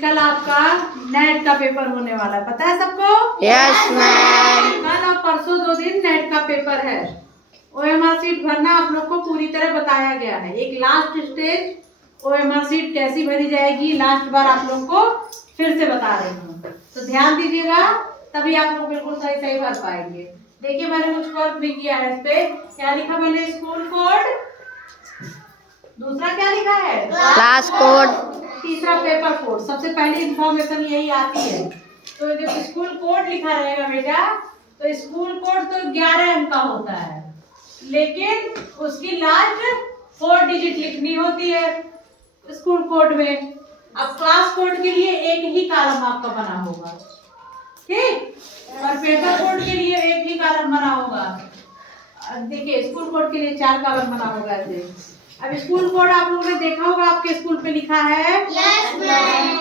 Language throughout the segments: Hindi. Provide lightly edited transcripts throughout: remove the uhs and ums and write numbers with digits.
कल आपका नेट का पेपर होने वाला है, पता है सबको? Yes ma'am. कल और परसों 2 दिन नेट का पेपर है। ओएमआर सीट भरना आप लोग को पूरी तरह बताया गया है। एक लास्ट स्टेज ओएमआर सीट कैसी भरी जाएगी लास्ट बार आप लोग को फिर से बता रही हूँ, तो ध्यान दीजिएगा, तभी आप लोग बिल्कुल सही सही भर पाएंगे। देखिए मैंने कुछ वर्क भी किया है इस पे। क्या लिखा मैंने? School code. दूसरा क्या लिखा है? Class code. तीसरा पेपर कोड। सबसे पहली इंफॉर्मेशन यही आती है। तो जब स्कूल कोड लिखा रहेगा बेटा, तो स्कूल कोड तो 11 अंक का होता है, लेकिन उसकी लास्ट 4 डिजिट लिखनी होती है स्कूल कोड में। अब क्लास कोड के लिए एक ही कॉलम आपका बना होगा, ठीक, और पेपर कोड के लिए एक ही कॉलम बना होगा। देखिए स्कूल कोड के लिए 4 कॉलम बना होगा ऐसे। अब स्कूल कोड आप लोगों ने देखा होगा, आपके स्कूल पे लिखा है। Yes ma'am.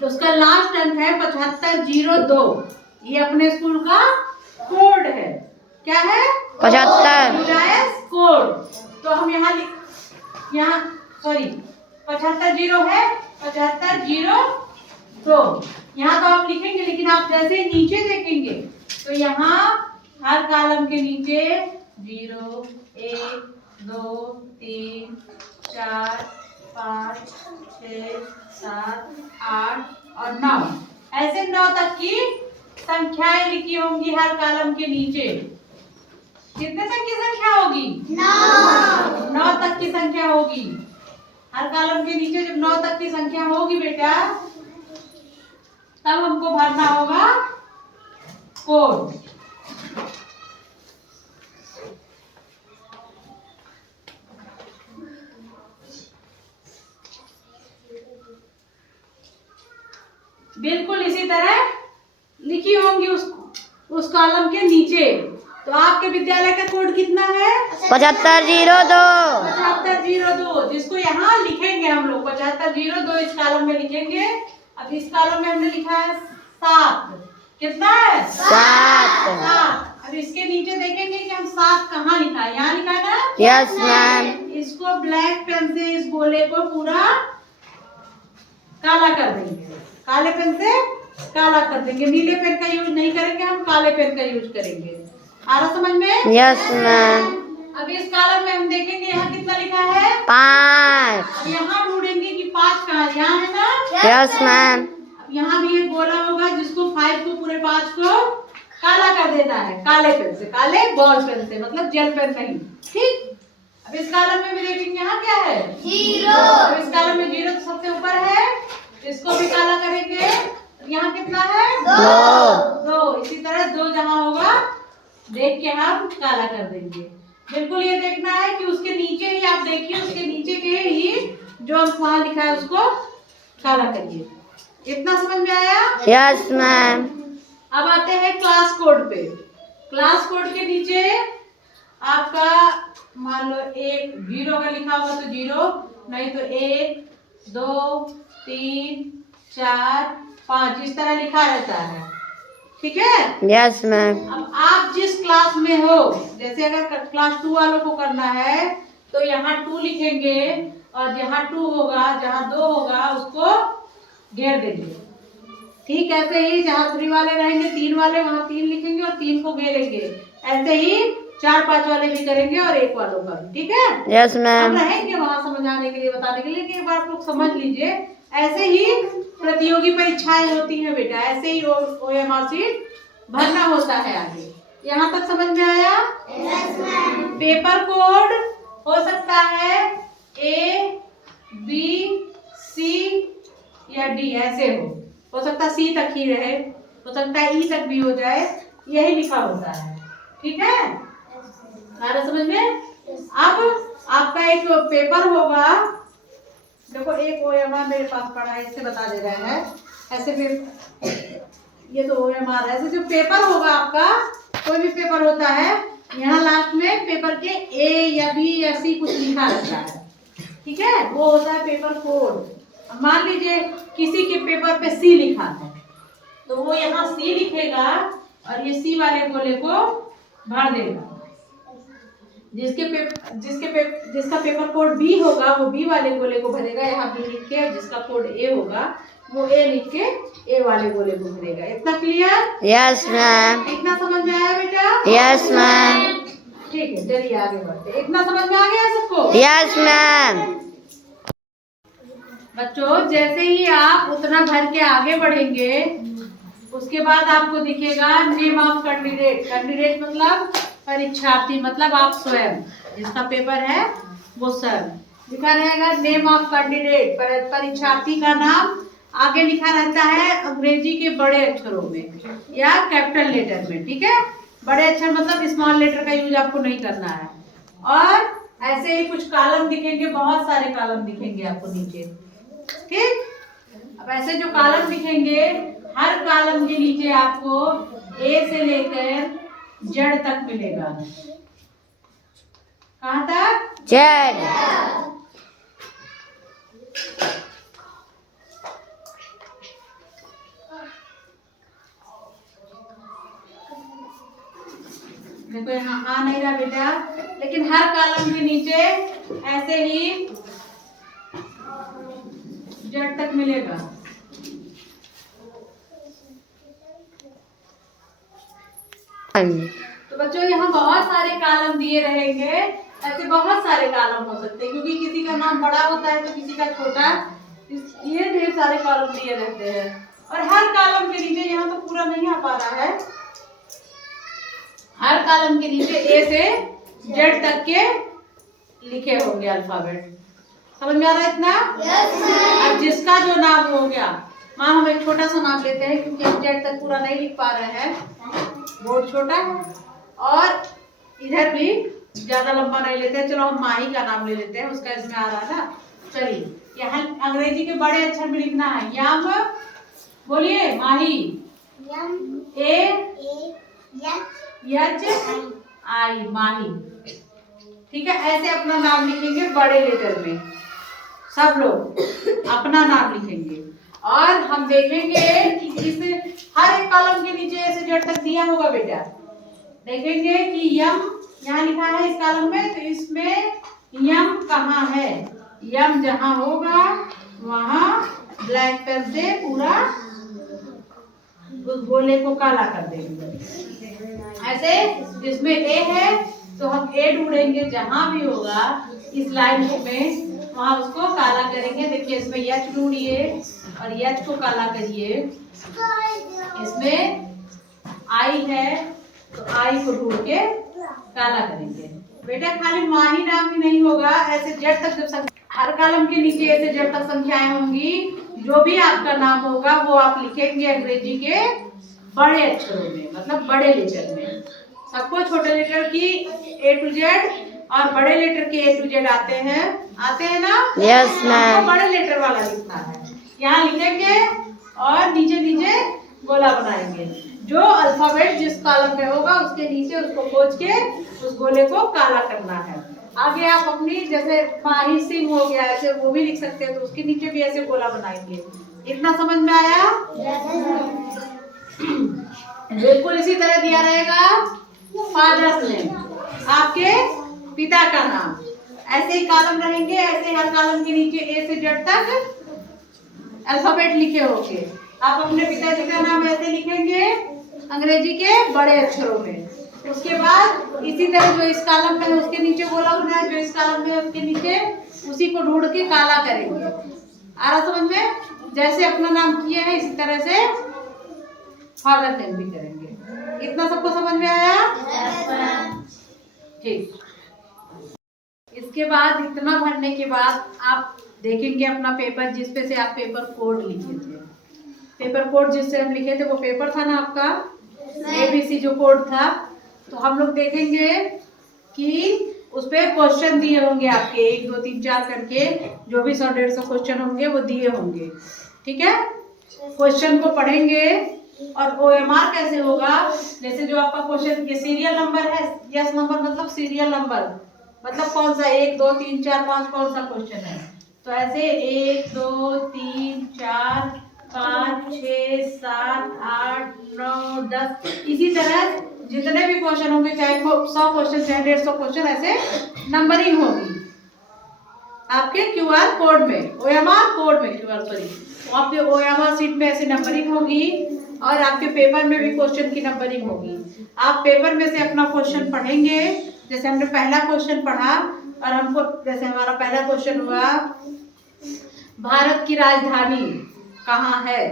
तो उसका लास्ट अंक है 7502। ये अपने स्कूल का कोड है। क्या है? 75 कोड। तो हम यहाँ सॉरी 750 है, 7502 यहाँ तो आप लिखेंगे, लेकिन आप जैसे नीचे देखेंगे तो यहाँ हर कॉलम के नीचे 0 1 2 3 4 5 6 7 8 और 9, ऐसे 9 तक की संख्याएं लिखी होंगी हर कॉलम के नीचे। कितने तक की संख्या होगी? 9 तक की संख्या होगी हर कॉलम के नीचे। जब 9 तक की संख्या होगी बेटा, तब हमको भरना होगा कोड। बिल्कुल इसी तरह लिखी होंगी उस कॉलम के नीचे। तो आपके विद्यालय का कोड कितना है? 7502। 7502, जिसको यहाँ लिखेंगे हम लोग 7502 इस कॉलम में लिखेंगे। अब इस कॉलम में हमने लिखा है 7। कितना है? 7। अब इसके नीचे देखेंगे कि हम 7 कहाँ लिखा है। यहाँ लिखा है ना? Yes ma'am. इसको ब्लैक पेन से इस गोले को पूरा काला कर देंगे। काले पेन से काला कर देंगे। नीले पेन का यूज नहीं करेंगे, हम काले पेन का यूज करेंगे। आ रहा समझ में? Yes ma'am. अब इस कॉलम में हम देखेंगे यहाँ कितना लिखा है? 5। यहाँ ढूंढेंगे कि 5 कहाँ? यहाँ है ना? Yes ma'am. अब यहाँ भी एक गोला होगा जिसको 5 को पूरे 5 को काला कर देना है काले पेन से, काले बॉल पेन से, मतलब जेल पेन नहीं, ठीक। अब इस कॉलम में भी देखेंगे यहाँ क्या है? 0। अब इस कॉलम में 0 तो सबसे ऊपर है, इसको भी काला करेंगे। यहाँ कितना है? 2। इसी तरह 2 जहाँ होगा देख के हम काला कर देंगे। बिल्कुल ये देखना है कि उसके नीचे ही, आप देखिए उसके नीचे के ही जो वहाँ लिखा है उसको काला करिए। इतना समझ में आया? Yes ma'am. अब आते हैं क्लास कोड पे। क्लास कोड के नीचे आपका मान लो 1 0 का लिखा होगा तो 0, नहीं तो 1 2 3 4 5 इस तरह लिखा रहता है, ठीक है? Yes ma'am. अब आप जिस क्लास में हो, जैसे अगर क्लास 2 वालों को करना है तो यहाँ 2 लिखेंगे, और जहाँ 2 होगा, जहाँ 2 होगा उसको घेर देंगे, ठीक। ऐसे ही जहाँ 3 वाले रहेंगे, 3 वाले वहाँ 3 लिखेंगे और 3 को घेरेंगे। ऐसे ही 4 5 वाले भी करेंगे और 1 वालों का भी, ठीक है? यस हम मैम। रहेंगे वहाँ समझाने के लिए, बताने के लिए, कि एक बार आप लोग समझ लीजिए। ऐसे ही प्रतियोगी परीक्षाएं होती हैं बेटा, ऐसे ही ओएमआर सीट भरना होता है आगे। यहाँ तक समझ में आया? Yes ma'am. पेपर कोड हो सकता है A B C या D, ऐसे हो सकता है C तक ही रहे, हो सकता है E तक भी हो जाए, यही लिखा होता है, ठीक है? आ रहा समझ में? अब आपका एक पेपर होगा, देखो एक ओएमआर मेरे पास पड़ा है, इससे बता दे रहे हैं। ऐसे ये तो ओएमआर है। ऐसे जो पेपर होगा आपका, कोई भी पेपर होता है, यहाँ लास्ट में पेपर के A या B या C कुछ लिखा रहता है, ठीक है? वो होता है पेपर कोड। मान लीजिए किसी के पेपर पे C लिखा है, तो वो यहाँ C लिखेगा और ये C वाले गोले को भर देगा। जिसका पेपर कोड बी होगा वो बी वाले गोले को भरेगा, यहाँ बी लिख के, जिसका कोड ए होगा वो ए लिख के ए वाले गोले को भरेगा। इतना क्लियर? Yes, ma'am. इतना समझ में आया बेटा? Yes, ma'am. ठीक है, चलिए आगे बढ़ते। इतना समझ में आ गया सबको? Yes, ma'am. बच्चों जैसे ही आप उतना भर के आगे बढ़ेंगे उसके बाद आपको दिखेगा नेम ऑफ कैंडिडेट। कैंडिडेट मतलब परीक्षार्थी, मतलब आप स्वयं जिसका पेपर है वो सर लिखा रहेगा नेम ऑफ कैंडिडेट। परीक्षार्थी का नाम आगे लिखा रहता है अंग्रेजी के बड़े अक्षरों में या कैपिटल लेटर में। ठीक है, बड़े अक्षर मतलब स्मॉल लेटर का यूज आपको नहीं करना है। और ऐसे ही कुछ कॉलम दिखेंगे, बहुत सारे कॉलम दिखेंगे आपको नीचे। ठीक, अब ऐसे जो कॉलम दिखेंगे हर कॉलम के नीचे आपको ए से लेकर जेड तक मिलेगा। कहाँ तक? Jed. देखो यहाँ आ नहीं रहा बेटा, लेकिन हर कॉलम के नीचे ऐसे ही जेड तक मिलेगा। तो बच्चों यहाँ बहुत सारे कॉलम दिए रहेंगे, ऐसे बहुत सारे कॉलम हो सकते हैं क्योंकि किसी का नाम बड़ा होता है तो किसी का छोटा, ये ढेर सारे कॉलम दिए रहते हैं। और हर कॉलम के नीचे, यहाँ तो पूरा नहीं आ पा रहा है, हर कॉलम के नीचे ए से जेड तक के लिखे होंगे अल्फाबेट। समझ में आ रहा है इतना? अब जिसका जो नाम हो गया, मान हम एक छोटा सा नाम लेते हैं क्योंकि हम जेड तक पूरा नहीं लिख पा रहे हैं, बोर्ड छोटा है और इधर भी ज्यादा लंबा नहीं लेते हैं। चलो हम माही का नाम ले लेते हैं, उसका इसमें आ रहा है ना। चलिए यहाँ अंग्रेजी के बड़े अक्षर में लिखना है यम, बोलिए माही, ए एच आई, माही। ठीक है, ऐसे अपना नाम लिखेंगे बड़े लेटर में, सब लोग अपना नाम लिखेंगे। और हम देखेंगे कि इस हर एक कॉलम के नीचे ऐसे जेड तक दिया होगा बेटा। देखेंगे कि यम यहाँ लिखा है इस कॉलम में, तो इसमें यम कहाँ है? यम जहाँ होगा वहाँ ब्लैक पेन से पूरा उस गोले को काला कर देंगे। ऐसे जिसमें ए है तो हम ए ढूंढेंगे, जहां भी होगा इस लाइन में वहां उसको काला करेंगे। देखिए इसमें एच ढूंढिए और एच को काला करिए। इसमें आई है तो आई को ढूंढ के काला करेंगे। बेटा खाली माही नाम ही नहीं होगा, ऐसे जेड तक जब हर कॉलम के नीचे ऐसे जेड तक संख्याएं होंगी, जो भी आपका नाम होगा वो आप लिखेंगे अंग्रेजी के बड़े अक्षरों में, मतलब बड़े लेटर में। सबको छोटे लेटर की ए टू जेड और बड़े लेटर के ए टू जेड आते हैं ना? Yes, ma'am. बड़े लेटर वाला लिखना है, यहाँ लिखेंगे और नीचे नीचे गोला बनाएंगे। जो अल्फाबेट जिस कॉलम में होगा उसके नीचे उसको खोज के उस गोले को काला करना है। आगे आप अपनी जैसे माही सिंह हो गया, ऐसे वो भी लिख सकते हैं, तो उसके नीचे भी ऐसे गोला बनाएंगे। इतना समझ में आया? बिल्कुल इसी तरह दिया रहेगा फादर्स नेम, आपके पिता का नाम। ऐसे ही कॉलम रहेंगे, ऐसे हर कॉलम के नीचे ए से जेड तक अल्फाबेट लिखे होंगे। आप अपने पिताजी का नाम ऐसे लिखेंगे अंग्रेजी के बड़े अक्षरों में। उसके बाद इसी तरह जो इस कॉलम में है उसके नीचे गोला होना है, जो इस कॉलम में है उसके नीचे उसी को ढूंढ के काला करेंगे। आ रहा समझ में? जैसे अपना नाम किए हैं इसी तरह से फादर नेम भी करेंगे। इतना सबको समझ में आया? ठीक। इसके बाद इतना भरने के बाद आप देखेंगे अपना पेपर, जिस पे से आप पेपर कोड लिखे थे। पेपर कोड जिससे हम लिखे थे वो पेपर था ना आपका ABC जो कोड था। तो हम लोग देखेंगे कि उस पे क्वेश्चन दिए होंगे आपके 1 2 3 4 करके, जो भी 100-150 क्वेश्चन होंगे वो दिए होंगे। ठीक है, क्वेश्चन को पढ़ेंगे और OMR कैसे होगा, जैसे जो आपका क्वेश्चन ये सीरियल नंबर है, यस नंबर मतलब सीरियल नंबर, मतलब कौन सा 1 2 3 4 5 कौन सा क्वेश्चन है। तो ऐसे 1 2 3 4 5 6 7 8 9 10 इसी तरह जितने भी क्वेश्चन होंगे, चाहे 100 क्वेश्चन चाहे 150 क्वेश्चन, ऐसे नंबरिंग होगी। आपके क्यूआर कोड में, ओएमआर कोड में, क्यूआर सॉरी, आपके ओएमआर सीट में ऐसी नंबरिंग होगी और आपके पेपर में भी क्वेश्चन की नंबरिंग होगी। आप पेपर में से अपना क्वेश्चन पढ़ेंगे, जैसे हमने पहला क्वेश्चन पढ़ा और हमको जैसे हमारा पहला क्वेश्चन हुआ भारत की राजधानी कहाँ है।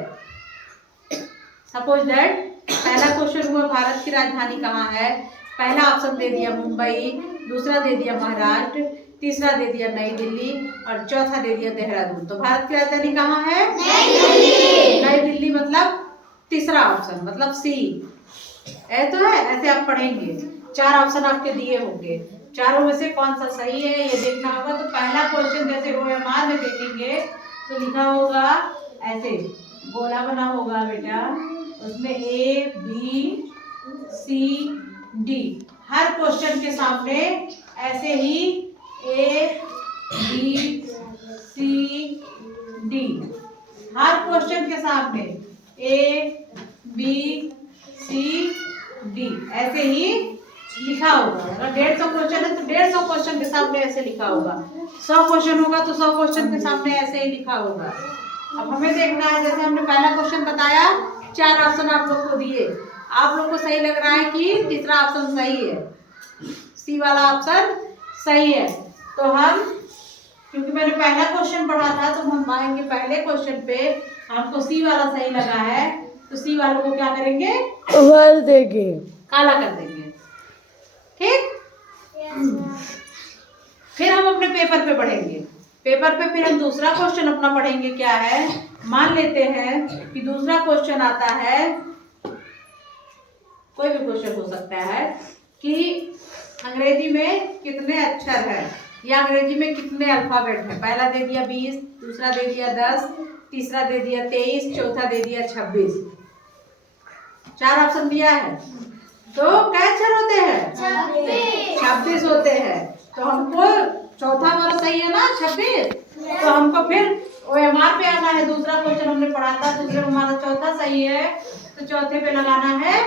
सपोज दैट पहला क्वेश्चन हुआ भारत की राजधानी कहाँ है। पहला ऑप्शन दे दिया मुंबई, दूसरा दे दिया महाराष्ट्र, तीसरा दे दिया नई दिल्ली और चौथा दे दिया देहरादून। तो भारत की राजधानी कहाँ है? नई दिल्ली मतलब तीसरा ऑप्शन मतलब सी है। तो है ऐसे आप पढ़ेंगे, 4 ऑप्शन आपके दिए होंगे, चारों में से कौन सा सही है ये देखना होगा। तो पहला क्वेश्चन जैसे ओएमआर में देखेंगे तो लिखा होगा ऐसे, गोला बना होगा बेटा, उसमें ए बी सी डी, हर क्वेश्चन के सामने ऐसे ही ए बी सी डी, हर क्वेश्चन के सामने ए बी सी डी ऐसे ही लिखा होगा। अगर 150 क्वेश्चन है तो 150 क्वेश्चन के सामने ऐसे लिखा होगा, 100 क्वेश्चन होगा तो 100 क्वेश्चन के सामने ऐसे ही लिखा होगा। अब हमें देखना है, जैसे हमने पहला क्वेश्चन बताया, 4 ऑप्शन आप लोग को दिए, आप लोग को सही लग रहा है कि तीसरा ऑप्शन सही है, सी वाला ऑप्शन सही है। तो हम, क्योंकि मैंने पहला क्वेश्चन पढ़ा था तो हम आएंगे पहले क्वेश्चन पे, हमको सी वाला सही लगा है तो सी वालों को क्या करेंगे? भर देंगे, काला कर देंगे। ठीक, फिर हम अपने पेपर पे पढ़ेंगे। पेपर पे फिर हम दूसरा क्वेश्चन अपना पढ़ेंगे। क्या है, मान लेते हैं कि दूसरा क्वेश्चन आता है, कोई भी क्वेश्चन हो सकता है कि अंग्रेजी में कितने अक्षर है या अंग्रेजी में कितने अल्फाबेट है। पहला दे दिया 20, दूसरा दे दिया 10, तीसरा दे दिया 23, चौथा दे दिया 26, 4 ऑप्शन दिया है। तो क्या अक्षर होते हैं? 26 होते हैं। तो हमको चौथा वाला सही है ना 26, तो हमको फिर ओएमआर पे आना है। दूसरा क्वेश्चन हमने पढ़ा था, दूसरे में हमारा चौथा सही है तो चौथे पे लगाना है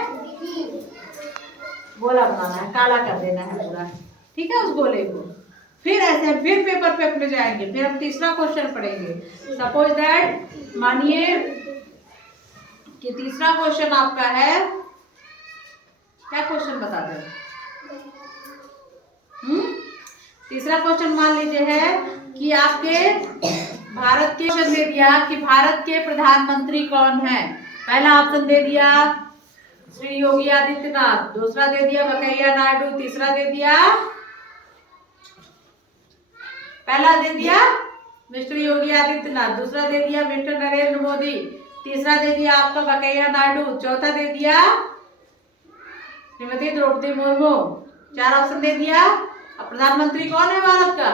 गोला बनाना है, काला कर देना है पूरा, ठीक है, उस गोले को। फिर ऐसे फिर पेपर पे अपने जाएंगे, फिर हम तीसरा क्वेश्चन पढ़ेंगे। सपोज दैट मानिए कि तीसरा क्वेश्चन आपका है, क्या क्वेश्चन बता दे? तीसरा क्वेश्चन मान लीजिए है कि आपके भारत के, क्वेश्चन दे दिया कि भारत के प्रधानमंत्री कौन है। पहला ऑप्शन दे दिया श्री योगी आदित्यनाथ, दूसरा दे दिया वेंकैया नायडू, तीसरा दे दिया, पहला दे दिया मिस्टर योगी आदित्यनाथ, दूसरा दे दिया मिस्टर नरेंद्र मोदी, तीसरा दे दिया आपका वेंकैया नायडू, चौथा दे दिया श्रीमती द्रौपदी मुर्मू। 4 ऑप्शन दे दिया। अब प्रधानमंत्री कौन है भारत का?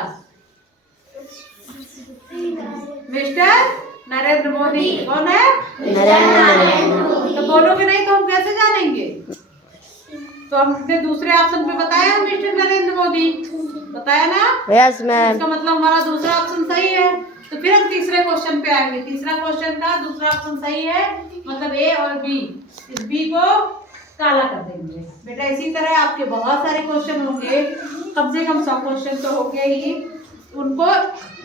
मिस्टर नरेंद्र मोदी। कौन है? तो बोलोगे नहीं तो हम कैसे जानेंगे? तो हमने दूसरे ऑप्शन पे बताया मिस्टर नरेंद्र मोदी, बताया ना? Yes ma'am. इसका मतलब हमारा दूसरा ऑप्शन सही है। तो फिर हम तीसरे क्वेश्चन पे आएंगे। तीसरा क्वेश्चन का दूसरा ऑप्शन सही है, मतलब ए और बी, इस बी को काला कर देंगे बेटा। इसी तरह आपके बहुत सारे क्वेश्चन होंगे, कम से कम 100 क्वेश्चन तो होंगे ही। उनको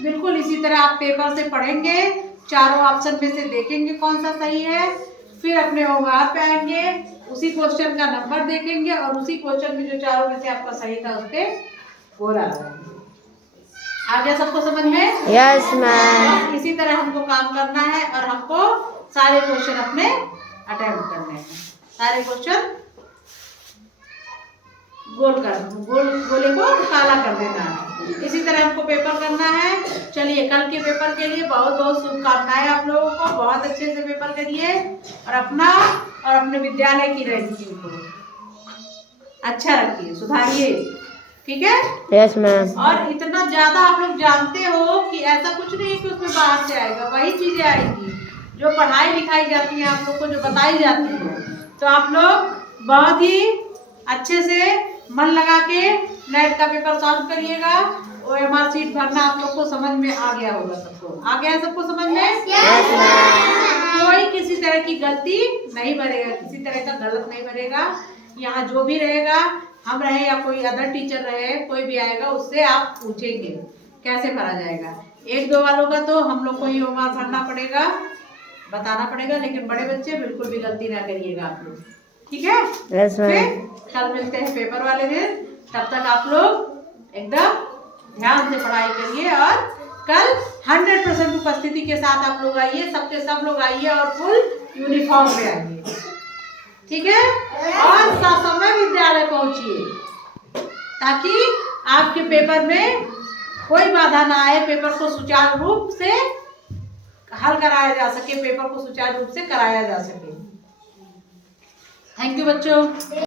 बिल्कुल इसी तरह आप पेपर से पढ़ेंगे, चारों ऑप्शन में से देखेंगे कौन सा सही है, फिर अपने ओएमआर पे आएंगे, उसी क्वेश्चन का नंबर देखेंगे और उसी क्वेश्चन में जो चारों में से आपका सही था उस पे गोला लगाएंगे। आ गया सबको समझ में? Yes ma'am. इसी तरह हमको काम करना है और हमको सारे क्वेश्चन अपने अटेम्प्ट करने हैं। सारे क्वेश्चन गोले को काला कर देना है। इसी तरह हमको पेपर करना है। चलिए, कल के पेपर के लिए बहुत बहुत शुभकामनाएं आप लोगों को। बहुत अच्छे से पेपर करिए और अपना और अपने विद्यालय की रैंकिंग को अच्छा रखिए, सुधारिए, ठीक है? Yes ma'am. और इतना ज्यादा आप लोग जानते हो कि ऐसा कुछ नहीं है कि उसमें बाहर से आएगा, वही चीजें आएंगी जो पढ़ाई लिखाई जाती है आप लोग को, जो बताई जाती है। तो आप लोग बहुत ही अच्छे से मन लगा के नेट का पेपर सॉल्व करिएगा। ओएमआर सीट भरना आप लोग को समझ में आ गया होगा, सबको आ गया है, सबको समझ में? कोई किसी तरह की गलती नहीं भरेगा, किसी तरह का गलत नहीं भरेगा। यहाँ जो भी रहेगा, हम रहे या कोई अदर टीचर रहे, कोई भी आएगा उससे आप पूछेंगे कैसे भरा जाएगा। 1-2 वालों का तो हम लोग को ही होमवर्क भरना पड़ेगा, बताना पड़ेगा, लेकिन बड़े बच्चे बिल्कुल भी गलती ना करिएगा आप लोग, ठीक है। Yes ma'am. फिर कल मिलते हैं पेपर वाले दिन, तब तक आप लोग एकदम ध्यान से पढ़ाई करिए और कल 100% उपस्थिति के साथ आप लोग आइए, सबके सब लोग आइए और फुल यूनिफॉर्म में आइए, ठीक है। और समय विद्यालय पहुंचिए ताकि आपके पेपर में कोई बाधा ना आए, पेपर को सुचारू रूप से हल कराया जा सके, पेपर को सुचारू रूप से कराया जा सके। थैंक यू बच्चों।